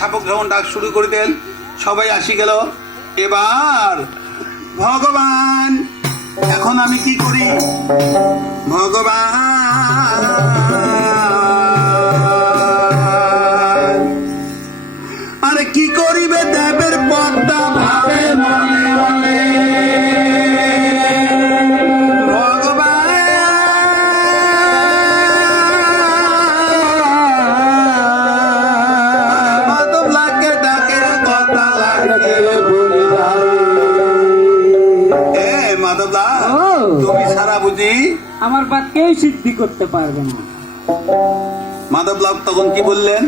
শাবক যখন ডাক শুরু করে দেন, সবাই আসি গেল। এবার ভগবান, এখন আমি কি করি? ভগবান, আরে কি করিবে দেবের পদ্মা ভাবে মনে মনে। তুমি সারা বুঝি আমার বাদ কেউ সিদ্ধি করতে পারবে না। মাধবলাল তখন কি বললেন?